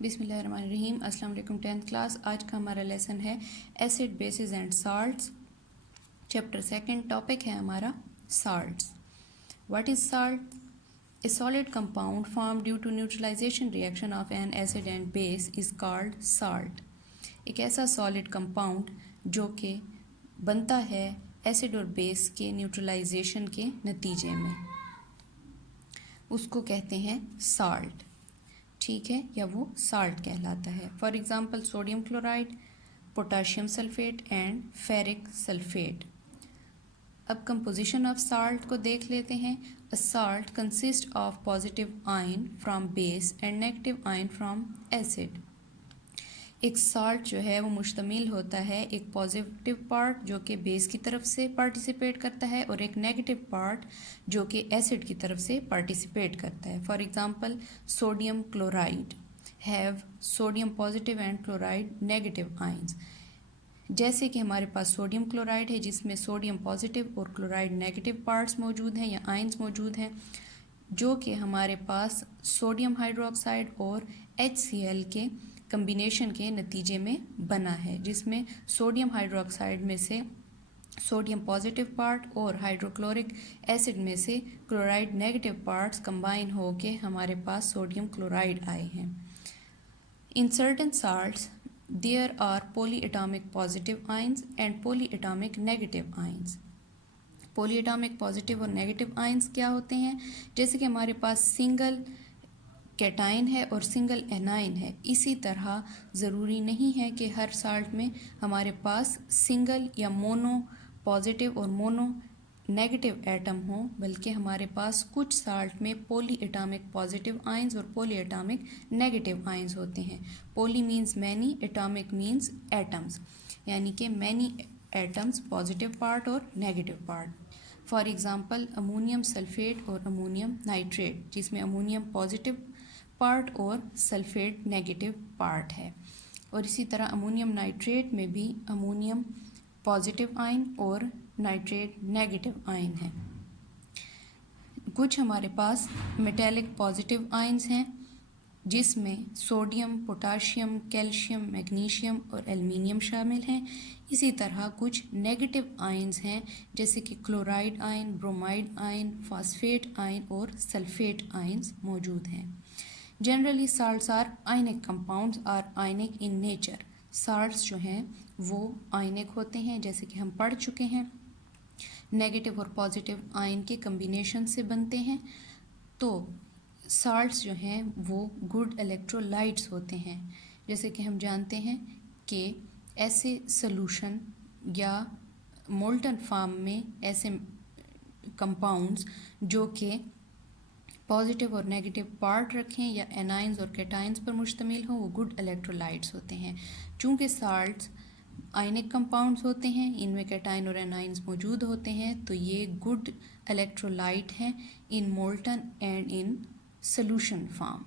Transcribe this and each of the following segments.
बिस्मिल्लाहिर्रहमानिर्रहीम। अस्सलाम वालेकुम 10th क्लास। आज का हमारा लेसन है acid bases and salts. Chapter second. Topic है हमारा salts. What is salt? A solid compound form due to neutralization reaction of an acid and base is called salt. एक ऐसा सॉलिड कंपाउंड जो कि बनता है एसिड और बेस के न्यूट्रलाइजेशन के नतीजे में, उसको कहते हैं साल्ट। ठीक है, या वो साल्ट कहलाता है। For example sodium chloride, potassium sulphate and ferric sulphate. अब कंपोजिशन ऑफ साल्ट को देख लेते हैं। A salt consist of positive ion from base and negative ion from acid. एक साल्ट जो है वो मुश्तमिल होता है एक पॉजिटिव पार्ट जो कि बेस की तरफ से पार्टिसिपेट करता है और एक नेगेटिव पार्ट जो कि एसिड की तरफ से पार्टिसिपेट करता है। For example sodium chloride have sodium positive and chloride negative ions. जैसे कि हमारे पास सोडियम क्लोराइड है जिसमें सोडियम पॉजिटिव और क्लोराइड नेगेटिव पार्ट्स मौजूद हैं या आयंस मौजूद हैं, जो कि हमारे पास सोडियम हाइड्रोक्साइड और HCl के कम्बिनेशन के नतीजे में बना है, जिसमें सोडियम हाइड्रोक्साइड में से सोडियम पॉजिटिव पार्ट और हाइड्रोक्लोरिक एसिड में से क्लोराइड नेगेटिव पार्ट्स कंबाइन होके हमारे पास सोडियम क्लोराइड आए हैं। In certain salts there are polyatomic positive ions and polyatomic negative ions. Polyatomic positive और नेगेटिव आयंस क्या होते हैं? जैसे कि हमारे पास सिंगल कैटाइन है और सिंगल एनाइन है। इसी तरह ज़रूरी नहीं है कि हर साल्ट में हमारे पास सिंगल या मोनो पॉजिटिव और मोनो नेगेटिव एटम हो, बल्कि हमारे पास कुछ साल्ट में पॉली एटॉमिक पॉजिटिव आयंस और पॉली एटॉमिक नेगेटिव आयंस होते हैं। Poly means many, atomic means atoms, यानी कि मैनी एटम्स, पॉजिटिव पार्ट और negative part. For example ammonium sulphate और अमोनियम नाइट्रेट, जिसमें अमोनियम पॉजिटिव पार्ट और सल्फेट नेगेटिव पार्ट है। और इसी तरह अमोनियम नाइट्रेट में भी अमोनियम पॉजिटिव आयन और नाइट्रेट नेगेटिव आयन है। कुछ हमारे पास मेटेलिक पॉजिटिव आयंस हैं जिसमें सोडियम, पोटाशियम, कैल्शियम, मैग्नीशियम और एल्युमिनियम शामिल हैं। इसी तरह कुछ नेगेटिव आयंस हैं जैसे कि chloride ion, bromide ion, phosphate ion और सल्फेट आयंस मौजूद हैं। Generally salts are ionic compounds are ionic in nature. Salts जो हैं वो आयनिक होते हैं, जैसे कि हम पढ़ चुके हैं, नेगेटिव और पॉजिटिव आयन के कम्बिनेशन से बनते हैं। तो साल्ट्स जो हैं वो गुड इलेक्ट्रोलाइट्स होते हैं। जैसे कि हम जानते हैं कि ऐसे सॉल्यूशन या मोल्टन फॉर्म में ऐसे कंपाउंड्स जो कि पॉजिटिव और नेगेटिव पार्ट रखें या एनाइंस और कैटाइंस पर मुश्तमिल हों, वो गुड इलेक्ट्रोलाइट्स होते हैं। चूँकि साल्ट्स आयनिक कंपाउंड्स होते हैं, इनमें कैटाइन और एनाइंस मौजूद होते हैं, तो ये गुड इलेक्ट्रोलाइट हैं इन molten and in solution form,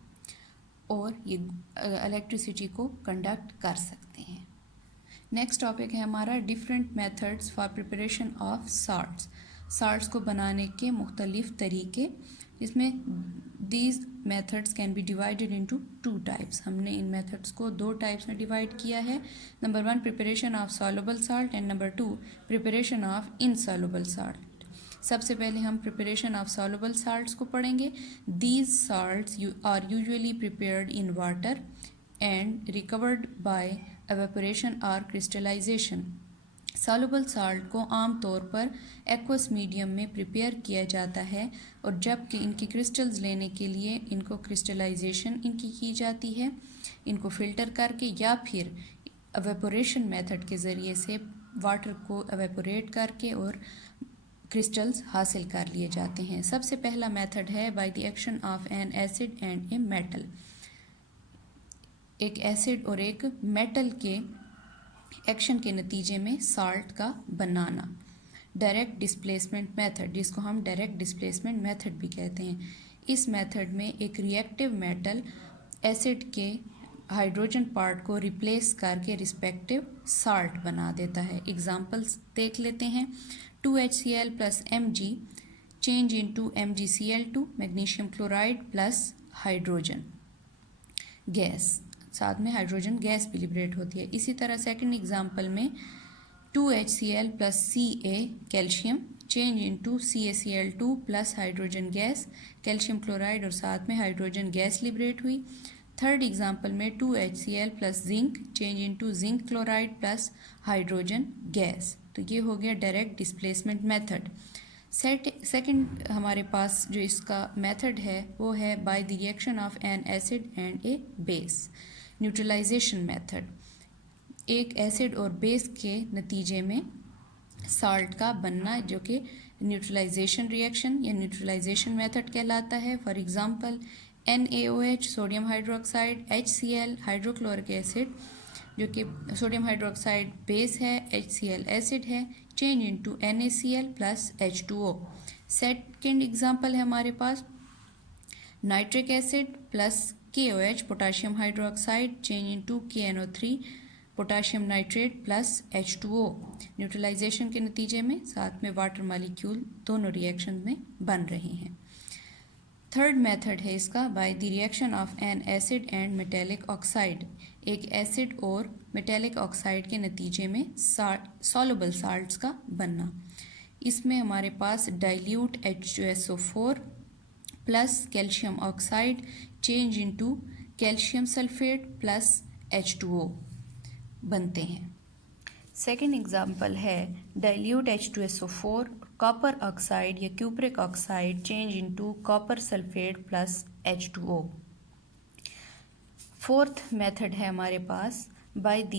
और ये इलेक्ट्रिसिटी को कंडक्ट कर सकते हैं। नेक्स्ट टॉपिक है हमारा different methods for preparation of salts. Salts को बनाने के मुख्तलिफ तरीके, इसमें these methods can be divided into 2 types. हमने इन मेथड्स को 2 टाइप्स में डिवाइड किया है। Number 1 preparation of soluble salt and number 2 preparation of insoluble salt. सबसे पहले हम प्रिपरेशन ऑफ सॉल्युबल साल्ट्स को पढ़ेंगे। These salts are usually prepared in water and recovered by evaporation और क्रिस्टलाइजेशन। सॉल्युबल साल्ट को आम तौर पर एक्वस मीडियम में प्रिपेयर किया जाता है, और जबकि इनकी क्रिस्टल्स लेने के लिए इनको क्रिस्टलाइजेशन इनकी की जाती है, इनको फ़िल्टर करके या फिर एवेपोरेशन मेथड के ज़रिए से वाटर को एवेपोरेट करके और क्रिस्टल्स हासिल कर लिए जाते हैं। सबसे पहला मेथड है by the action of an acid and a metal. एक एसिड और एक मेटल के एक्शन के नतीजे में साल्ट का बनाना। डायरेक्ट डिस्प्लेसमेंट मेथड, जिसको हम डायरेक्ट डिस्प्लेसमेंट मेथड भी कहते हैं। इस मेथड में एक रिएक्टिव मेटल एसिड के हाइड्रोजन पार्ट को रिप्लेस करके रिस्पेक्टिव साल्ट बना देता है। एग्जांपल्स देख लेते हैं। 2HCl plus Mg change into MgCl2 magnesium chloride plus hydrogen gas. साथ में हाइड्रोजन गैस भी लिबरेट होती है। इसी तरह सेकंड एग्जांपल में 2HCl plus Ca calcium change into CaCl2 plus hydrogen gas calcium chloride और साथ में हाइड्रोजन गैस लिबरेट हुई। थर्ड एग्जांपल में 2HCl plus zinc change into zinc chloride plus hydrogen gas. तो ये हो गया डायरेक्ट डिस्प्लेसमेंट मेथड। सेकंड हमारे पास जो इसका मेथड है वो है by the reaction of an acid and a base, neutralisation method. एक एसिड और बेस के नतीजे में साल्ट का बनना जो कि न्यूट्रलाइजेशन रिएक्शन या न्यूट्रलाइजेशन मेथड कहलाता है। For example NaOH sodium hydroxide, HCl hydrochloric acid जो कि सोडियम हाइड्रोक्साइड बेस है, HCl एसिड है, change into NaCl plus H2O। Second example है हमारे पास nitric acid plus KOH potassium hydroxide change into KNO3 potassium nitrate plus H2O। Neutralization के नतीजे में साथ में वाटर मॉलिक्यूल दोनों रिएक्शन में बन रहे हैं। थर्ड मेथड है इसका by the reaction of an acid and metallic oxide. एक एसिड और मेटेलिक ऑक्साइड के नतीजे में सॉल्युबल साल्ट्स का बनना। इसमें हमारे पास dilute H2SO4 plus calcium oxide change into calcium sulphate plus H2O बनते हैं। सेकेंड एग्जाम्पल है डाइल्यूट H2SO4 कॉपर ऑक्साइड या cupric oxide change into copper sulphate plus H2O। Fourth method है हमारे पास by the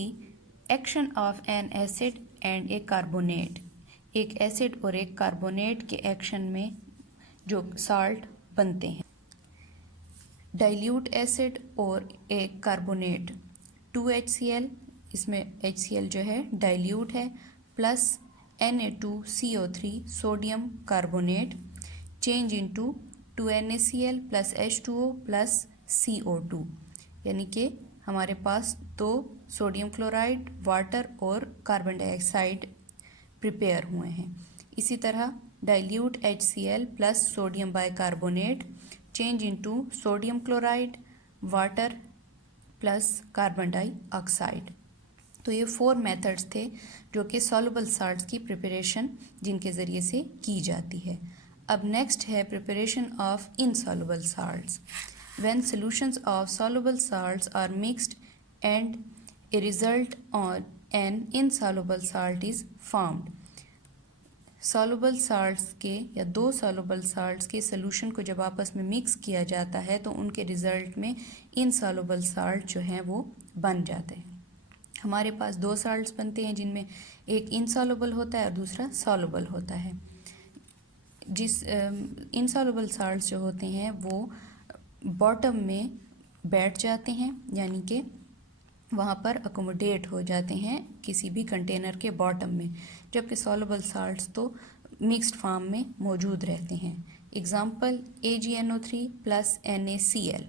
action of an acid and A carbonate. एक acid और एक कार्बोनेट के एक्शन में जो साल्ट बनते हैं। डाइल्यूट एसिड और एक कार्बोनेट 2HCl, इसमें HCl जो है डाइल्यूट है, plus Na2CO3 sodium carbonate change into 2NaCl plus H2O plus CO2, यानी कि हमारे पास दो सोडियम क्लोराइड, वाटर और कार्बन डाइऑक्साइड प्रिपेयर हुए हैं। इसी तरह dilute HCl plus sodium bicarbonate change into sodium chloride, water plus carbon dioxide. तो ये 4 मेथड्स थे जो कि सॉल्युबल साल्ट्स की प्रिपरेशन जिनके ज़रिए से की जाती है। अब नेक्स्ट है preparation of insoluble salts. When solutions of soluble salts are mixed and a result on an insoluble salt is formed. Soluble salts के या दो सॉल्युबल साल्ट्स के सॉल्यूशन को जब आपस में मिक्स किया जाता है तो उनके रिजल्ट में इनसॉल्युबल साल्ट जो हैं वो बन जाते हैं। हमारे पास दो साल्ट्स बनते हैं जिनमें एक इनसॉल्युबल होता है और दूसरा सॉल्युबल होता है। जिस इनसॉल्युबल साल्ट्स जो होते हैं वो बॉटम में बैठ जाते हैं, यानी कि वहाँ पर अकोमोडेट हो जाते हैं किसी भी कंटेनर के बॉटम में, जबकि सॉल्युबल साल्ट्स तो मिक्स्ड फॉर्म में मौजूद रहते हैं। Example AgNO3 plus NaCl।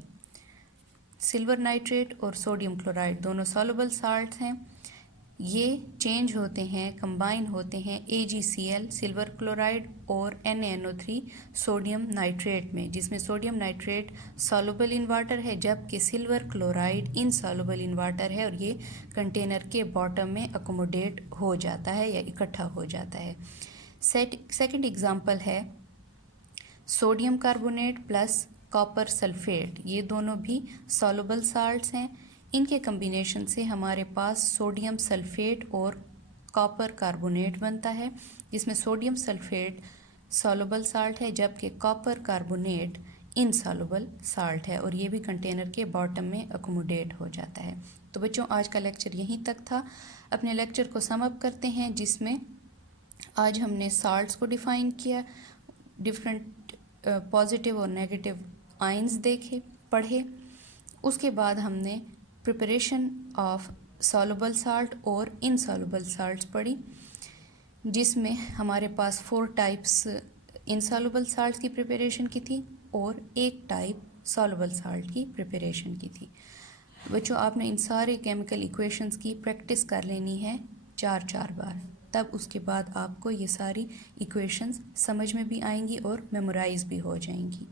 Silver nitrate और सोडियम क्लोराइड दोनों सॉल्युबल साल्ट्स हैं। ये चेंज होते हैं, कंबाइन होते हैं AgCl सिल्वर क्लोराइड और NaNO3 सोडियम नाइट्रेट में, जिसमें sodium nitrate soluble in water है जबकि silver chloride insoluble in water है, और ये कंटेनर के बॉटम में अकोमोडेट हो जाता है या इकट्ठा हो जाता है। सेकंड एग्जांपल है sodium carbonate plus copper sulphate. ये दोनों भी सॉल्युबल साल्ट्स हैं। इनके कम्बिनेशन से हमारे पास सोडियम सल्फेट और कॉपर कार्बोनेट बनता है, जिसमें सोडियम सल्फेट सॉल्युबल साल्ट है जबकि कॉपर कार्बोनेट इनसॉल्युबल साल्ट है, और ये भी कंटेनर के बॉटम में अकोमोडेट हो जाता है। तो बच्चों आज का लेक्चर यहीं तक था। अपने लेक्चर को सम अप करते हैं, जिसमें आज हमने साल्ट्स को डिफ़ाइन किया, डिफरेंट पॉजिटिव और नेगेटिव आयंस देखे पढ़े। उसके बाद हमने प्रिपरेशन ऑफ सॉल्युबल साल्ट और इनसॉल्युबल साल्ट्स पढ़ी, जिसमें हमारे पास 4 टाइप्स इनसॉल्युबल साल्ट्स की प्रिपरेशन की थी और 1 टाइप सॉल्युबल साल्ट की प्रिपरेशन की थी। बच्चों आपने इन सारे केमिकल इक्वेशंस की प्रैक्टिस कर लेनी है 4-4 बार, तब उसके बाद आपको ये सारी इक्वेशंस समझ में भी आएंगी और मेमोराइज भी हो जाएंगी।